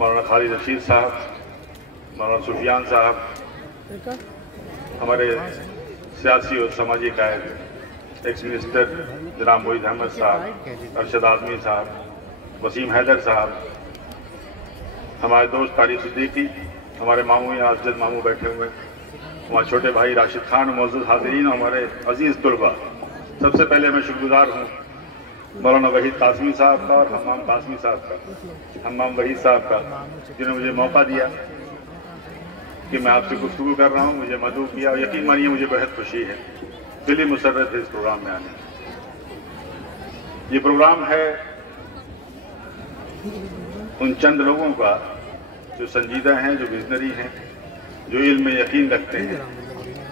مولانا خالد رشید صاحب، مولانا سفیان صاحب، ہمارے سیاسی اور سماجی قائد ایکس منسٹر جناب محیط احمد صاحب، ارشد اعظمی صاحب، وسیم حیدر صاحب، ہمارے دوست طارق صدیقی، ہمارے ماموں یا اسجد ماموں بیٹھے ہوئے، ہمارے چھوٹے بھائی راشد خان، موجود حاضرین، ہمارے عزیز طلباء، سب سے پہلے میں شکر گزار ہوں مولانا وحید قاسمی صاحب کا اور حمام قاسمی صاحب کا، حمام وحید صاحب کا، جنہوں نے مجھے موقع دیا کہ میں آپ سے گفتگو کر رہا ہوں، مجھے مدعو کیا، اور یقین مانیے مجھے بہت خوشی ہے، دلی مسرت ہے اس پروگرام میں آنے۔ یہ پروگرام ہے ان چند لوگوں کا جو سنجیدہ ہیں، جو وزنری ہیں، جو علم میں یقین رکھتے ہیں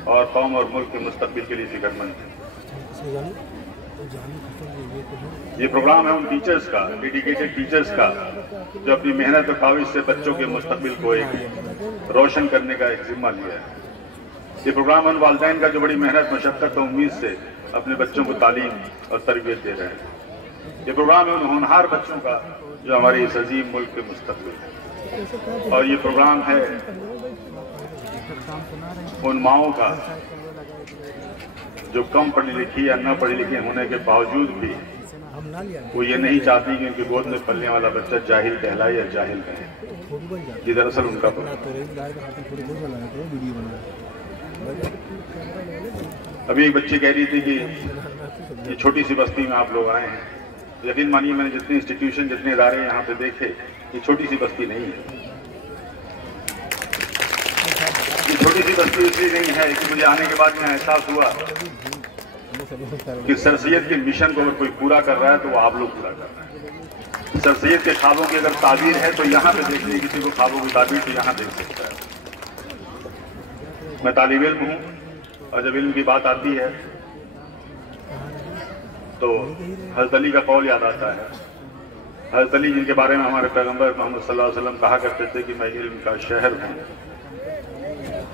اور قوم اور ملک کے مستقبل کے لیے فکر مند ہیں۔ یہ پروگرام ہے ان ٹیچرز کا، ڈیڈیکیٹڈ ٹیچرز کا، جو اپنی محنت اور کاوش سے بچوں کے مستقبل کو ایک روشن کرنے کا ایک ذمہ لیا ہے۔ یہ پروگرام ان والدین کا جو بڑی محنت، مشقت اور امید سے اپنے بچوں کو تعلیم اور تربیت دے رہے ہیں۔ یہ پروگرام ہے ان ہونہار بچوں کا جو ہمارے اس عظیم ملک کے مستقبل ہے، اور یہ پروگرام ہے ان ماؤں کا جو کم پڑھی لکھی یا نہ پڑھی لکھی ہونے کے باوجود بھی وہ یہ نہیں چاہتی کہ ان کی گود میں پلنے والا بچہ جاہل کہلائے یا جاہل کہے۔ یہ دراصل ان کا پروگرام۔ ابھی ایک بچی کہہ رہی تھی کہ یہ چھوٹی سی بستی میں آپ لوگ آئے ہیں، یقین مانیے میں نے جتنے انسٹیٹیوشن، جتنے ادارے یہاں پہ دیکھے، یہ چھوٹی سی بستی نہیں ہے۔ یہ چھوٹی سی بستی اس لیے نہیں ہے کہ مجھے آنے کے بعد میں احساس ہوا کہ سر سید کے مشن کو اگر کوئی پورا کر رہا ہے تو وہ آپ لوگ پورا کر رہے ہیں۔ سر سید کے خوابوں کی اگر تعبیر ہے تو یہاں پہ دیکھ لی، کسی کو خوابوں کی تعبیر تو یہاں دیکھ سکتا ہے۔ میں طالب علم ہوں، اور جب علم کی بات آتی ہے تو حضرت علی کا قول یاد آتا ہے۔ حضرت علی جن کے بارے میں ہمارے پیغمبر محمد صلی اللہ علیہ وسلم کہا کرتے تھے کہ میں علم کا شہر ہوں،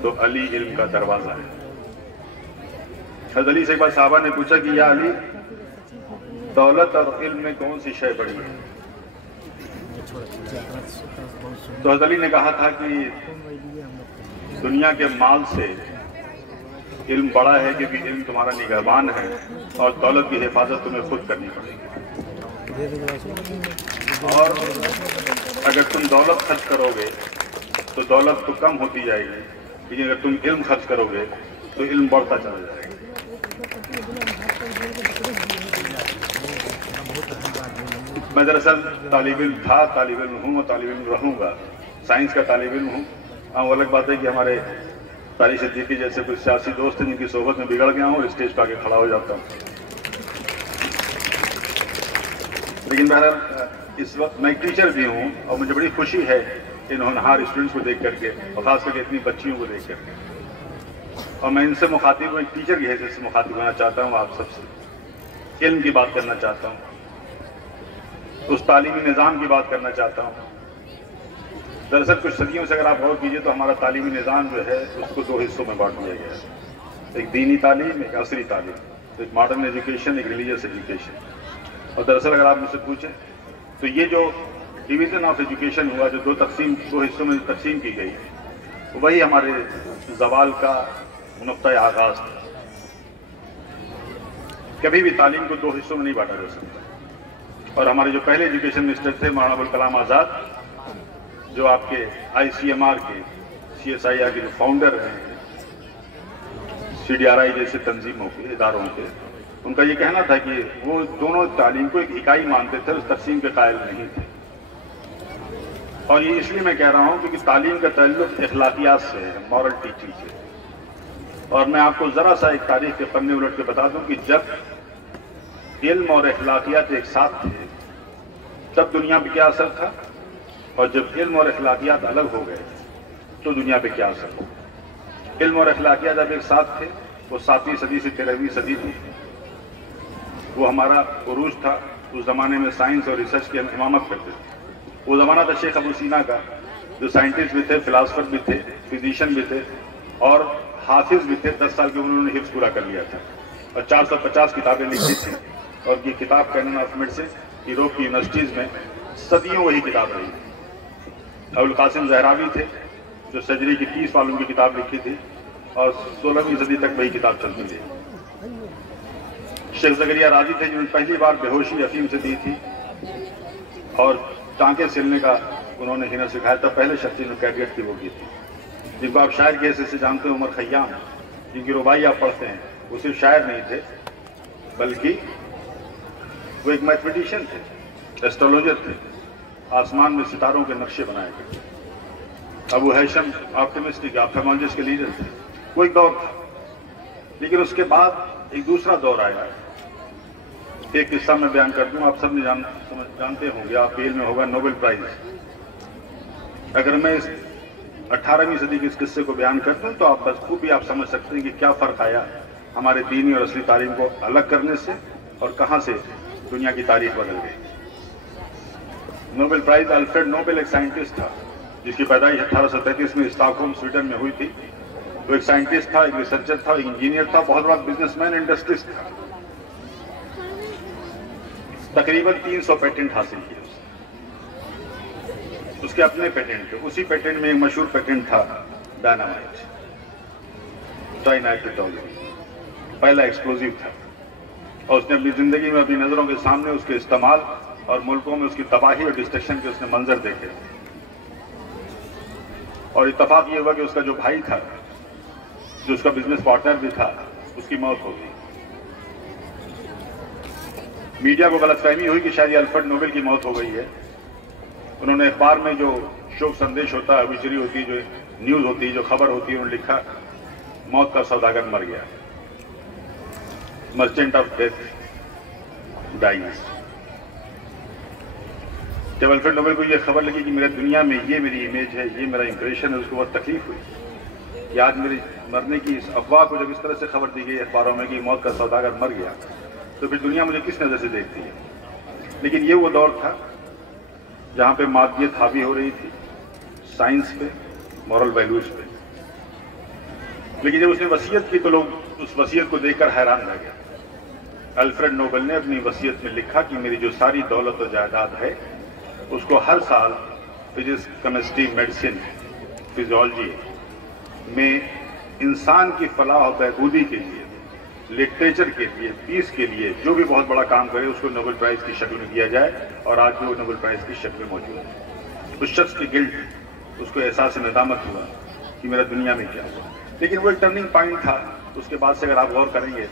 تو علی علم کا دروازہ ہے۔ حضرت علی سے ایک بار صحابہ نے پوچھا کہ یا علی، دولت اور علم میں کون سی شے بڑی ہے؟ تو حضرت علی نے کہا تھا کہ دنیا کے مال سے علم بڑا ہے، کیونکہ علم تمہارا نگہبان ہے، اور دولت کی حفاظت تمہیں خود کرنی پڑے گی۔ اور اگر تم دولت خرچ کرو گے تو دولت تو کم ہوتی جائے گی، لیکن اگر تم علم خرچ کرو گے تو علم بڑھتا چلا جائے گا۔ میں دراصل طالب علم تھا، طالب علم ہوں اور طالب علم رہوں گا، سائنس کا طالب علم ہوں۔ ہاں، وہ الگ بات ہے کہ ہمارے طارق صدیقی جیسے کچھ سیاسی دوست ہیں جن کی صحبت میں بگڑ گیا ہوں اور اسٹیج پہ آ کے کھڑا ہو جاتا ہوں۔ لیکن بہرحال اس وقت میں ایک ٹیچر بھی ہوں، اور مجھے بڑی خوشی ہے ان ہونہار اسٹوڈنٹس کو دیکھ کر کے، اور خاص کر کے اتنی بچیوں کو دیکھ کر کے، اور میں ان سے مخاطب ہوں، ایک ٹیچر کی حیثیت سے مخاطب ہونا چاہتا ہوں آپ سب سے، علم کی بات کرنا چاہتا ہوں، اس تعلیمی نظام کی بات کرنا چاہتا ہوں۔ دراصل کچھ صدیوں سے اگر آپ غور کیجئے تو ہمارا تعلیمی نظام جو ہے اس کو دو حصوں میں بانٹ دیا گیا ہے، ایک دینی تعلیم، ایک عصری تعلیم، ایک ماڈرن ایجوکیشن، ایک ریلیجیس ایجوکیشن۔ اور دراصل اگر آپ مجھ سے پوچھیں تو یہ جو ڈویژن آف ایجوکیشن ہوا، جو دو حصوں میں تقسیم کی گئی، وہی ہمارے زوال کا نقطۂ آغاز تھا۔ کبھی بھی تعلیم کو دو حصوں میں نہیں بانٹا جا سکتا، اور ہمارے جو پہلے ایجوکیشن منسٹر تھے مولانا ابوالکلام آزاد، جو آپ کے ICMR کے CSIR کے جو فاؤنڈر ہیں، CDRI جیسے تنظیموں کے، اداروں کے، ان کا یہ کہنا تھا کہ وہ دونوں تعلیم کو ایک اکائی مانتے تھے، اس تقسیم کے قائل نہیں تھے۔ اور یہ اس لیے میں کہہ رہا ہوں کیونکہ تعلیم کا تعلق اخلاقیات سے ہے، مورل ٹیچنگ سے۔ اور میں آپ کو ذرا سا ایک تاریخ کے پنے الٹ کے بتا دوں کہ جب علم اور اخلاقیات ایک ساتھ تھے تب دنیا پہ کیا اثر تھا، اور جب علم اور اخلاقیات الگ ہو گئے تو دنیا پہ کیا اثر ہو۔ علم اور اخلاقیات جب ایک ساتھ تھے، وہ 7ویں صدی سے 13ویں صدی تھی، وہ ہمارا عروج تھا۔ اس زمانے میں سائنس اور ریسرچ کی ہم امامت کرتے تھے۔ وہ زمانہ تھا شیخ ابو سینا کا، جو سائنٹسٹ بھی تھے، فلاسفر بھی تھے، فزیشین بھی تھے، اور حافظ بھی تھے۔ 10 سال کی عمر میں انہوں نے حفظ پورا کر لیا تھا، اور 450 کتابیں لکھی تھیں، اور یہ کتاب کینن آف میڈیسن یوروپ کی یونیورسٹیز میں صدیوں وہی کتاب رہی۔ ابوالقاسم زہراوی تھے جو سجری کی 30 والوں کی کتاب لکھی تھی اور 16ویں صدی تک وہی کتاب چلتی رہی۔ شیخ زکریا رازی تھے جنہوں نے پہلی بار بے ہوشی افیم سے دی تھی اور ٹانکے سلنے کا انہوں نے ہنر سکھایا تھا، پہلے شخص جو کیڈیٹ تھی وہ کی تھی، جن کو آپ شاعر کے حیثیت سے جانتے ہیں، عمر خیام، جن کی رباعی آپ پڑھتے ہیں، وہ صرف شاعر نہیں تھے بلکہ وہ ایک میتھمیٹیشین تھے، ایسٹرولوجر تھے، آسمان میں ستاروں کے نقشے بنائے گئے۔ ابو ہیشم آپٹیمسٹک آپتھالمولوجسٹ کے لیڈر تھے۔ وہ ایک دور تھا، لیکن اس کے بعد ایک دوسرا دور آیا۔ ایک قصہ میں بیان کر دوں، آپ سب نے جانتے ہوں گے، آپ کے علم میں ہوگا نوبل پرائز۔ اگر میں اس 18ویں صدی کے اس قصے کو بیان کرتا ہوں تو آپ بس خوب ہی آپ سمجھ سکتے ہیں کہ کیا فرق آیا ہمارے دینی اور اصلی تعلیم کو الگ کرنے سے اور کہاں سے دنیا کی تاریخ بدل گئی۔ نوبل پرائز الفریڈ نوبل ایک سائنٹسٹ تھا جس کی پیدائش 1833 میں اسٹاک ہوم سویڈن میں ہوئی تھی۔ وہ ایک سائنٹسٹ تھا، ایک ریسرچر تھا، ایک انجینئر تھا، بہت بڑا بزنس مین، انڈسٹریسٹ تھا۔ تقریباً 300 پیٹنٹ حاصل کیے اس کے اپنے پیٹنٹ تھے۔ اسی پیٹنٹ میں ایک مشہور پیٹنٹ تھا ڈائنامائٹ، ٹرائنائٹروٹولوجی، پہلا ایکسپلوزیو تھا، اور اس نے اپنی زندگی میں اپنی نظروں کے سامنے اس کے استعمال اور ملکوں میں اس کی تباہی اور ڈسٹرکشن کے اس نے منظر دیکھے۔ اور اتفاق یہ ہوا کہ اس کا جو بھائی تھا، جو اس کا بزنس پارٹنر بھی تھا، اس کی موت ہو گئی۔ میڈیا کو غلط فہمی ہوئی کہ شاید یہ الفریڈ نوبل کی موت ہو گئی ہے۔ انہوں نے اخبار میں جو شوق سندیش ہوتا ہے، وچری ہوتی ہے، جو نیوز ہوتی ہے، جو خبر ہوتی ہے، انہوں نے لکھا موت کا سوداگر مر گیا، مرچنٹ آف ڈیتھ ڈائز۔ جب الفریڈ نوبل کو یہ خبر لگی کہ میرے دنیا میں یہ میری امیج ہے، یہ میرا امپریشن ہے، اس کو بہت تکلیف ہوئی کہ آج میرے مرنے کی اس افواہ کو جب اس طرح سے خبر دی گئی اخباروں میں کہ موت کا سوداگر مر گیا، تو پھر دنیا مجھے کس نظر سے دیکھتی ہے۔ لیکن یہ وہ دور تھا جہاں پہ مادیت حاوی ہو رہی تھی، سائنس پہ، مورل ویلیوز پہ۔ لیکن جب اس نے وصیت کی تو لوگ اس وصیت کو دیکھ کر حیران رہ گئے۔ الفریڈ نوبل نے اپنی وصیت میں لکھا کہ میری جو ساری دولت و جائیداد ہے اس کو ہر سال فزکس، کیمسٹری، میڈیسن، فزیولوجی میں انسان کی فلاح و بہبودی کے لیے، لٹریچر کے لیے، پیس کے لیے جو بھی بہت بڑا کام کرے اس کو نوبل پرائز کی شکل میں دیا جائے، اور آج بھی وہ نوبل پرائز کی شکل میں موجود ہے۔ اس شخص کی گلٹ، اس کو احساس ندامت ہوا کہ میرا دنیا میں کیا ہوا۔ لیکن وہ ایک ٹرننگ پوائنٹ تھا۔ اس کے بعد سے اگر آپ غور کریں گے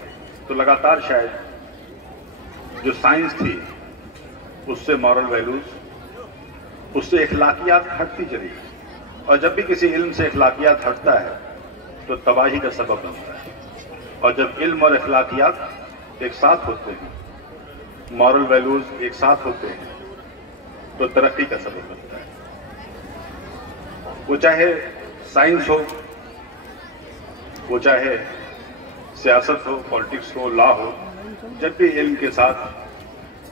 تو لگاتار شاید جو سائنس تھی اس سے مورل ویلیوز، اس سے اخلاقیات ہٹتی چلی، اور جب بھی کسی علم سے اخلاقیات ہٹتا ہے تو تباہی کا سبب بنتا ہے، اور جب علم اور اخلاقیات ایک ساتھ ہوتے ہیں، مورل ویلیوز ایک ساتھ ہوتے ہیں، تو ترقی کا سبب بنتا ہے۔ وہ چاہے سائنس ہو، وہ چاہے سیاست ہو، پالیٹکس ہو، لا ہو، جب بھی علم کے ساتھ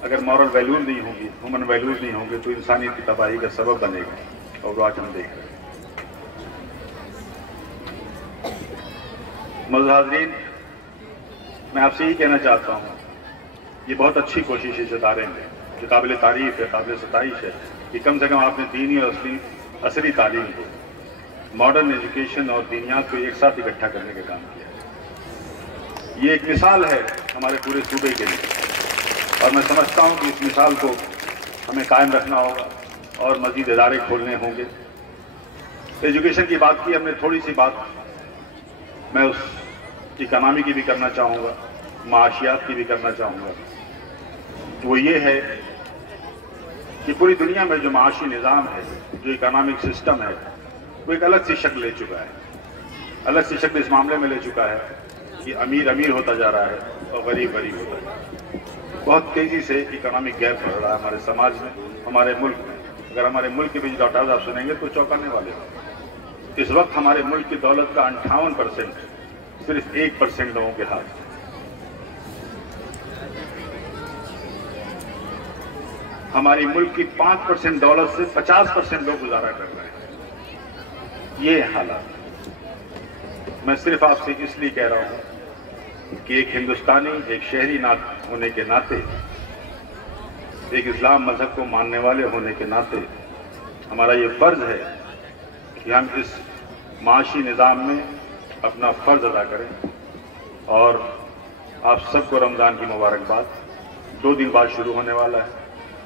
اگر مورل ویلیوز نہیں ہوں گی، ہیومن ویلیوز نہیں ہوں گے، تو انسانیت کی تباہی کا سبب بنے گا، اور وہ آج ہم دیکھ رہے ہیں۔ معزز حاضرین، میں آپ سے یہ کہنا چاہتا ہوں، یہ بہت اچھی کوشش ہے اس ادارے میں، جو قابل تعریف ہے، قابل ستائش ہے، کہ کم سے کم آپ نے دینی اور عصری تعلیم کو، ماڈرن ایجوکیشن اور دینیات کو ایک ساتھ اکٹھا کرنے کا کام کیا ہے۔ یہ ایک مثال ہے ہمارے پورے صوبے کے لیے، اور میں سمجھتا ہوں کہ اس مثال کو ہمیں قائم رکھنا ہوگا اور مزید ادارے کھولنے ہوں گے۔ ایجوکیشن کی بات کی ہم نے، تھوڑی سی بات میں اس اکنامی کی بھی کرنا چاہوں گا، معاشیات کی بھی کرنا چاہوں گا۔ وہ یہ ہے کہ پوری دنیا میں جو معاشی نظام ہے، جو اکنامک سسٹم ہے، وہ ایک الگ سی شکل لے چکا ہے، الگ سی شکل اس معاملے میں لے چکا ہے کہ امیر امیر ہوتا جا رہا ہے اور غریب غریب ہوتا جا رہا ہے۔ بہت تیزی سے اکنامک گیپ بڑھ رہا ہے ہمارے سماج میں، ہمارے ملک میں۔ اگر ہمارے ملک کے بھی ڈاٹاز آپ سنیں گے تو چونکانے والے ہیں۔ اس وقت ہمارے ملک کی دولت کا 58% صرف 1% لوگوں کے ہاتھ میں۔ ہماری ملک کی 5% دولت سے 50% لوگ گزارا کر رہے ہیں۔ یہ حالات میں صرف آپ سے اس لیے کہہ رہا ہوں کہ ایک ہندوستانی، ایک شہری ہونے کے ناطے، ایک اسلام مذہب کو ماننے والے ہونے کے ناطے، ہمارا یہ فرض ہے کہ ہم اس معاشی نظام میں اپنا فرض ادا کریں. اور آپ سب کو رمضان کی مبارکباد. 2 دن بعد شروع ہونے والا ہے.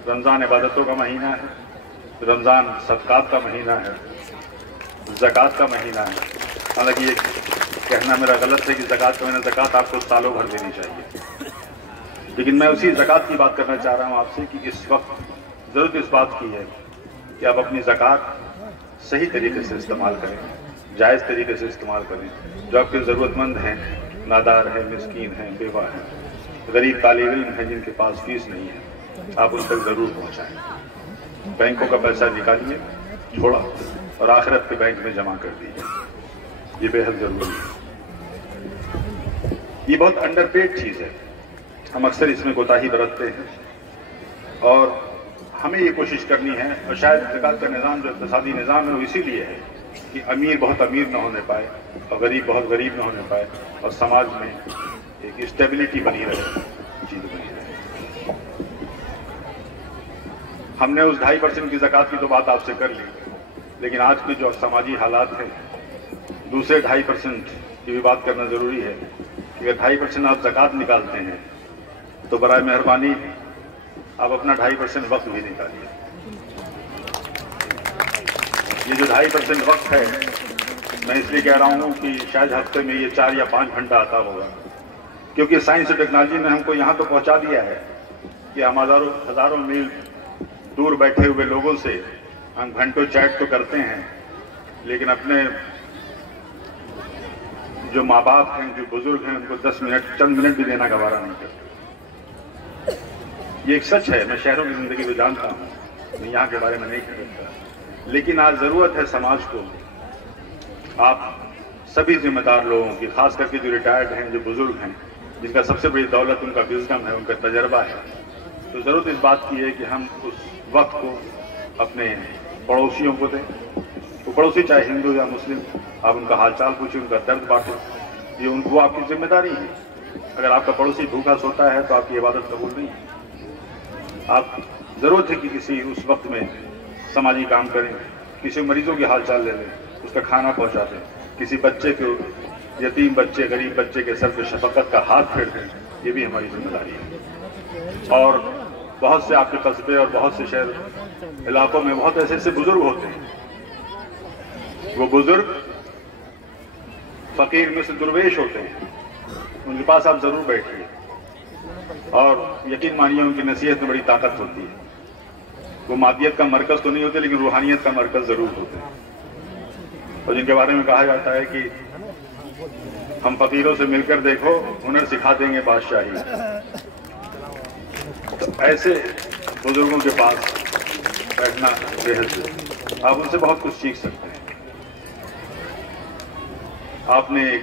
رمضان عبادتوں کا مہینہ ہے, رمضان صدقات کا مہینہ ہے, زکوٰۃ کا مہینہ ہے. حالانکہ یہ کہنا میرا غلط ہے کہ زکوٰۃ کا مہینہ, زکوٰۃ آپ کو سالوں بھر دینی چاہیے, لیکن میں اسی زکوٰۃ کی بات کرنا چاہ رہا ہوں آپ سے کہ اس وقت ضرورت اس بات کی ہے کہ آپ اپنی زکوٰۃ صحیح طریقے سے استعمال کریں, جائز طریقے سے استعمال کریں. جو آپ کے ضرورت مند ہیں, نادار ہیں, مسکین ہیں, بیوہ ہیں, غریب طالب علم ہیں جن کے پاس فیس نہیں ہے, آپ ان تک ضرور پہنچائیں. بینکوں کا پیسہ نکالیے چھوڑا اور آخرت کے بینک میں جمع کر دیجیے, یہ بے حد ضروری ہے. یہ بہت انڈر پیڈ چیز ہے, ہم اکثر اس میں کوتاہی برتتے ہیں, اور ہمیں یہ کوشش کرنی ہے. اور شاید زکوٰۃ کا نظام جو اقتصادی نظام ہے وہ اسی لیے ہے کہ امیر بہت امیر نہ ہونے پائے اور غریب بہت غریب نہ ہونے پائے, اور سماج میں ایک اسٹیبلٹی بنی رہے, چیز بنی رہے. ہم نے اس 2.5% کی زکوٰۃ کی تو بات آپ سے کر لی, لیکن آج کے جو سماجی حالات ہیں, دوسرے 2.5% کی بھی بات کرنا ضروری ہے. کہ اگر 2.5% آپ زکوٰۃ نکالتے ہیں تو برائے مہربانی آپ اپنا 2.5% وقت بھی نکالیے. یہ جو 2.5% وقت ہے, میں اس لیے کہہ رہا ہوں کہ شاید ہفتے میں یہ 4 یا 5 گھنٹہ آتا ہوگا, کیونکہ سائنس اور ٹیکنالوجی نے ہم کو یہاں تو پہنچا دیا ہے کہ ہم ہزاروں میل دور بیٹھے ہوئے لوگوں سے ہم گھنٹوں چیٹ تو کرتے ہیں, لیکن اپنے جو ماں باپ ہیں, جو بزرگ ہیں, ان کو 10 منٹ, چند منٹ بھی دینا گوارا نہیں کرتے. یہ ایک سچ ہے. میں شہروں کی زندگی کو جانتا ہوں, میں یہاں کے بارے میں نہیں کہہ سکتا, لیکن آج ضرورت ہے سماج کو, آپ سبھی ذمہ دار لوگوں کی, خاص کر کے جو ریٹائرڈ ہیں, جو بزرگ ہیں, جن کا سب سے بڑی دولت ان کا وزڈم ہے, ان کا تجربہ ہے, تو ضرورت اس بات کی ہے کہ ہم اس وقت کو اپنے پڑوسیوں کو دیں. وہ پڑوسی چاہے ہندو یا مسلم, آپ ان کا حال چال پوچھیں, ان کا درد بانٹیں, یہ ان کو آپ کی ذمہ داری ہے. اگر آپ کا پڑوسی بھوکا سوتا ہے تو آپ کی عبادت قبول نہیں ہے. آپ ضرورت ہے کہ کسی اس وقت میں سماجی کام کریں, کسی مریضوں کے حال چال لے لیں, اس کا کھانا پہنچا دیں, کسی بچے کو, یتیم بچے, غریب بچے کے سر پہ شفقت کا ہاتھ پھیر دیں. یہ بھی ہماری ذمہ داری ہے. اور بہت سے آپ کے قصبے اور بہت سے شہر علاقوں میں بہت ایسے بزرگ ہوتے ہیں, وہ بزرگ فقیر میں سے درویش ہوتے ہیں, ان کے پاس آپ ضرور بیٹھیے, اور یقین مانیے ان کی نصیحت میں بڑی طاقت ہوتی ہے. وہ مادیت کا مرکز تو نہیں ہوتے, لیکن روحانیت کا مرکز ضرور ہوتے ہیں, اور جن کے بارے میں کہا جاتا ہے کہ ہم فقیروں سے مل کر دیکھو, ہنر سکھا دیں گے بادشاہی. تو ایسے بزرگوں کے پاس بیٹھنا بے حد ضروری, آپ ان سے بہت کچھ سیکھ سکتے ہیں. آپ نے ایک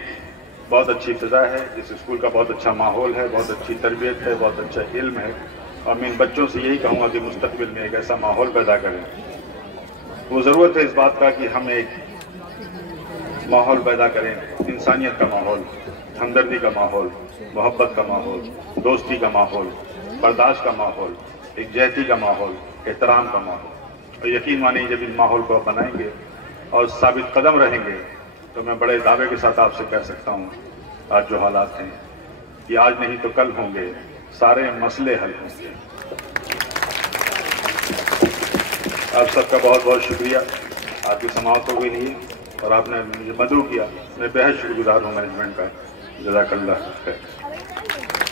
بہت اچھی فضا ہے, اس اسکول کا بہت اچھا ماحول ہے, بہت اچھی تربیت ہے, بہت اچھا علم ہے, اور میں ان بچوں سے یہی کہوں گا کہ مستقبل میں ایک ایسا ماحول پیدا کریں. وہ ضرورت ہے اس بات کا کہ ہم ایک ماحول پیدا کریں, انسانیت کا ماحول, ہمدردی کا ماحول, محبت کا ماحول, دوستی کا ماحول, برداشت کا ماحول, یکجہتی کا ماحول, احترام کا ماحول. اور یقین مانیں جب ان ماحول کو بنائیں گے اور ثابت قدم رہیں گے تو میں بڑے دعوے کے ساتھ آپ سے کہہ سکتا ہوں, آج جو حالات ہیں یہ آج نہیں تو کل ہوں گے, سارے مسئلے حل ہوں گے. آپ سب کا بہت بہت شکریہ آپ کی سماعتوں کے لیے, اور آپ نے مجھے مدعو کیا. میں بے حد شکر گزار ہوں مینجمنٹ کا. جزاک اللہ خیر.